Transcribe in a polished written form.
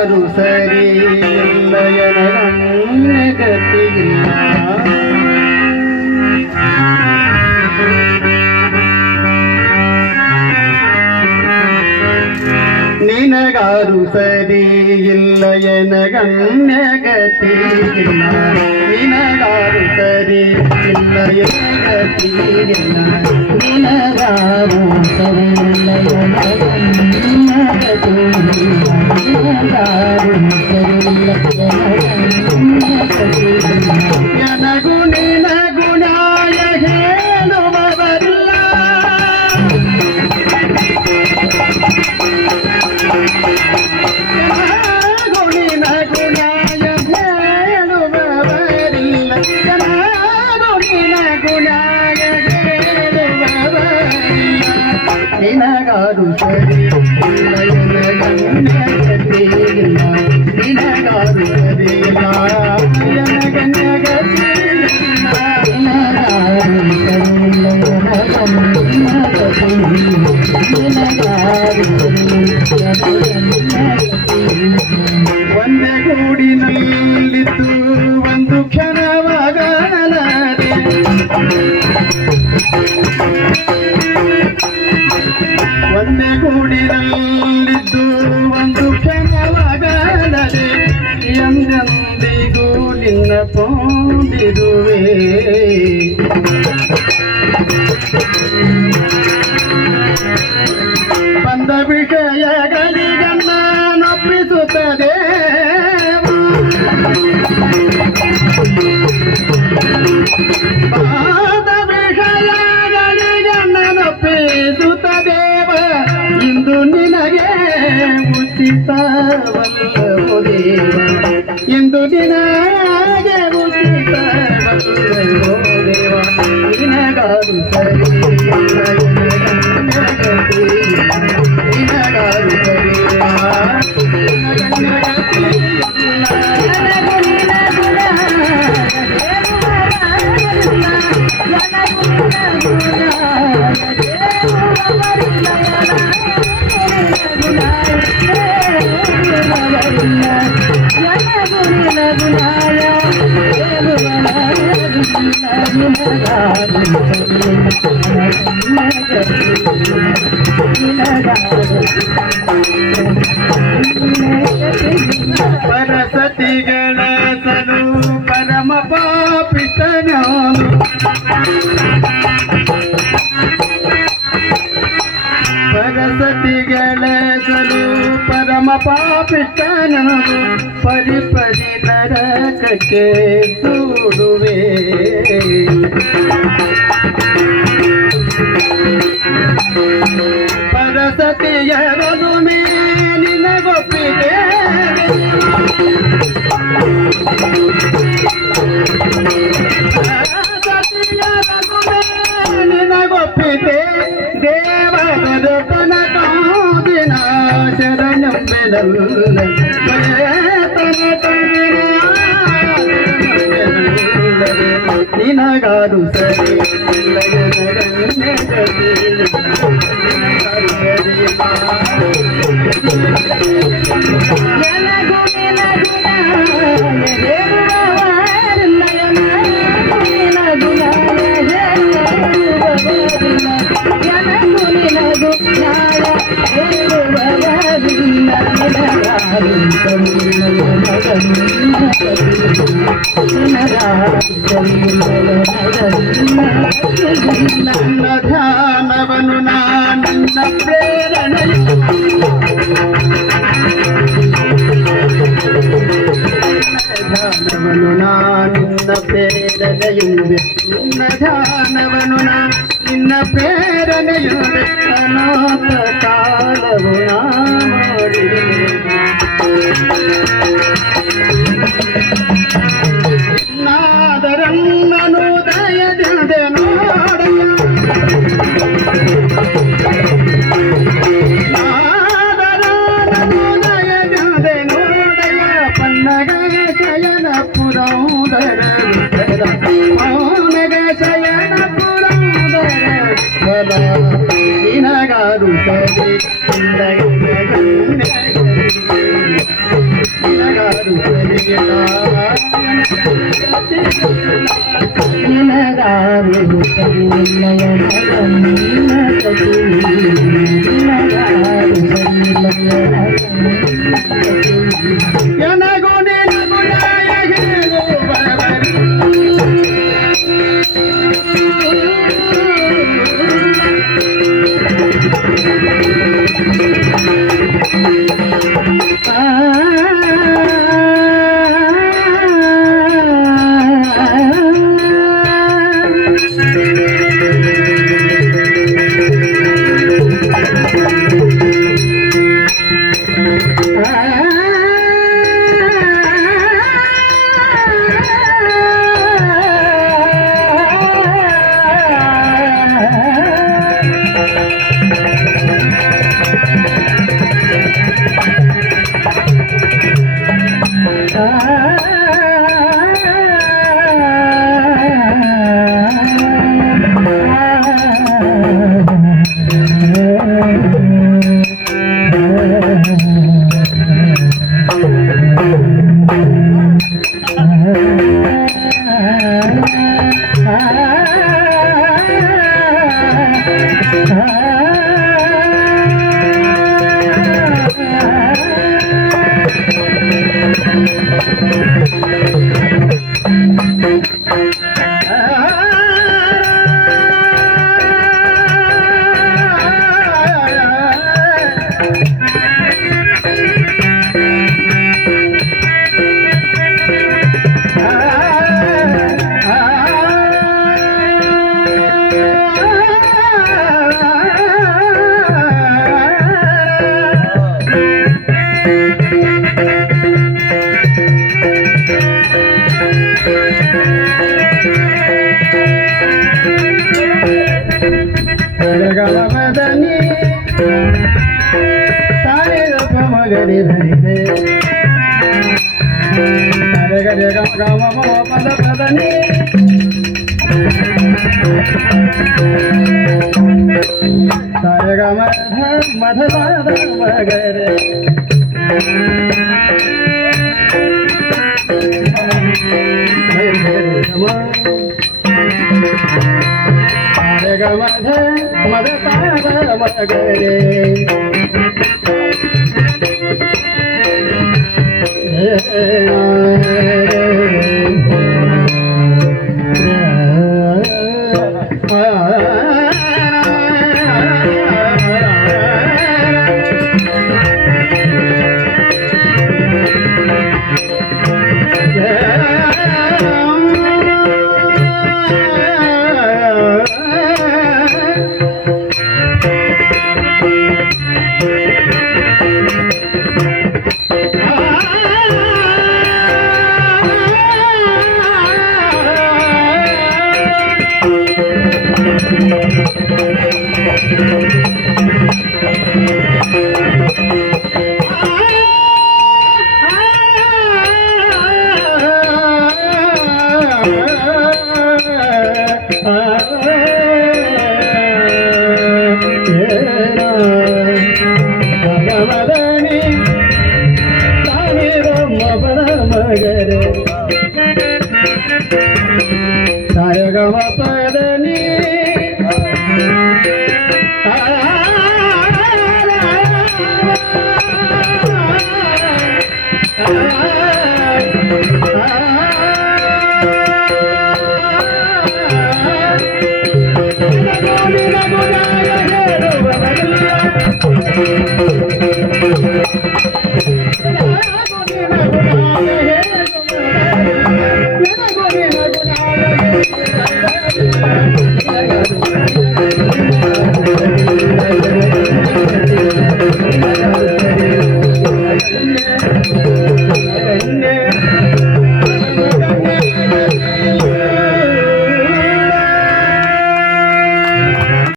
ನಿನಗಾರು ಸರಿ ಇಲ್ಲ ಎನಗನ್ನೆ ಗತಿಯಿಲ್ಲ. ನಿನಗಾರು ಸರಿ ಇಲ್ಲ ಎನಗನ್ನೆ ಗತಿಯಿಲ್ಲ. ನಿನಗಾರು ಸರಿ ಇಲ್ಲ ಎನಗತಿಯಿಲ್ಲ. ನಿನಗಾರು ಸರಿ ಇಲ್ಲ ಎನಗನ್ನೆ ಗತಿಯಿಲ್ಲ. ನಿನಗಾರು ಸರಿ ಇಲ್ಲ ಎನಗನ್ನೆ ಗತಿಯಿಲ್ಲ. ಎನಗು ನಿನಗು ನ್ಯಾಯ ಹೇಳುವವರಿಲ್ಲ. ನಿನಗಾರು ಸರಿ ಇಲ್ಲ ಎನಗನ್ನೆ ಗತಿಯಿಲ್ಲ. ನಿನಗಾರು ಸರಿ ಇಲ್ಲ ಎನಗನ್ನೆ ಗತಿಯಿಲ್ಲ. ನಿನಗಾರು ಸರಿ ಇಲ್ಲ ಎನಗನ್ನೆ ಗತಿಯಿಲ್ಲ. ನಿನಗಾರು ಸರಿ ಇಲ್ಲ ಎನಗನ್ನೆ ಗತಿಯಿಲ್ಲ. ಒಂದೇ ಗೂಡಿನಲ್ಲಿದ್ದು ಒಂದು ಕ್ಷಣವಾಗಲಾರೆ. ಒಂದೇ ಗೂಡಿನಲ್ಲಿದ್ದು ಒಂದು ಕ್ಷಣವಾಗಲಾರೆ. ಎಂದೆಂದಿಗೂ ನಿನ್ನ ಕೊಂಡಿರುವೆ. ಬಂದ ವಿಷಯಗಳಿಗನ್ನ ನೊಪ್ಪಿಸುತ್ತದೆ. ಪಾದ ವಿಷಯಗಳಿಗನ್ನ ನೊಪ್ಪಿಸುತ್ತದೇವ. ಇಂದು ನಿನಗೆ ಉಚಿತವಲ್ಲವೋ ದೇವ. ಇಂದು ನಿನಗೆ ಉಚಿತವಲ್ಲವೋ ದೇವ. ನಿನಗಾರು ಸರಿ ಇಲ್ಲ ಎನಗನ್ನೆ ಗತಿಯಿಲ್ಲ. ನಿನಗಾರು ಸರಿ ಇಲ್ಲ ಎನಗನ್ನೆ ಗತಿಯಿಲ್ಲ. ಪರಸತಿಗಳ ಸಲು ಪರಮ ಪಾಪಿಷ್ಟನು. ಪರಸತಿಗಳ ಸಲು ಪರಮ ಪಾಪಿಷ್ಟನು. ಪರಿಪರಿ ನರಕಕ್ಕೆ ದೂಡುವೆ. ಪರಸತಿಯರದು ಮೇಲಿನಗೊಪ್ಪಿದೆ. ನಿನಗೊಪ್ಪಿದೆ ದೇವರ ಕನಕಾದಿನ ಶರಣೆಂಬೆನಲ್ಲ. ನಿನಗಾರು ಸರಿ ಇಲ್ಲ ಎನಗನ್ನೆ ಗತಿಯಿಲ್ಲ. ನಿನಗಾರು ಸರಿ ನನ್ನ ಧ್ಯಾನವನು ನನ್ನ ಪ್ರೇರಣೆ. ಧ್ಯಾನವನು ನಿನ್ನ ಪ್ರೇರಣೆಯುಂಬೆ. ನಿನ್ನ ಧ್ಯಾನವನು ನಿನ್ನ ಪ್ರೇರಣೆಯುಂಬೆ. ಅನಾಥ ಕಾಲವು ಮಾಡಿ ನಾದರನ್ನನು ದಯದಿಂದ ನೋಡೆಯ. ನಾದರನ್ನನು ದಯದಿಂದ ನೋಡೆಯ. ಪನ್ನಗ ಶಯನ ಪುರೌದರ ಮೌನಗ ಶಯನ ಪುರೌದರ ಬಲ. ನಿನಗಾರು ಸರಿ ಇಲ್ಲ ಎನಗನ್ನೆ ಗತಿಯಿಲ್ಲ. ನಿನಗಾರು ಸರಿಯಿಲ್ಲ ನಿನಗಾರು ಸರಿಯಿಲ್ಲಯ ನಿನ್ನ ಕಥೆ ನಿನಗಾರು ಸರಿಯಿಲ್ಲಯ ಎನಗೂ ನಿನಗೂ ನ್ಯಾಯ ಹೇಳುವವರು ಗಲಮದನಿ ಸಾರಿದ ಮಗಡಿ ಧರಿದೆ ಗರೆ ಗಮ ಗಮ ಪದ ಪದನಿ ಸಾರೆ ಗಮ ಮಧ ಪದ ಮಗರೆ ಗಮಧ ಮದ ಪಾದ ಮಗರೆ ಮಗರೆ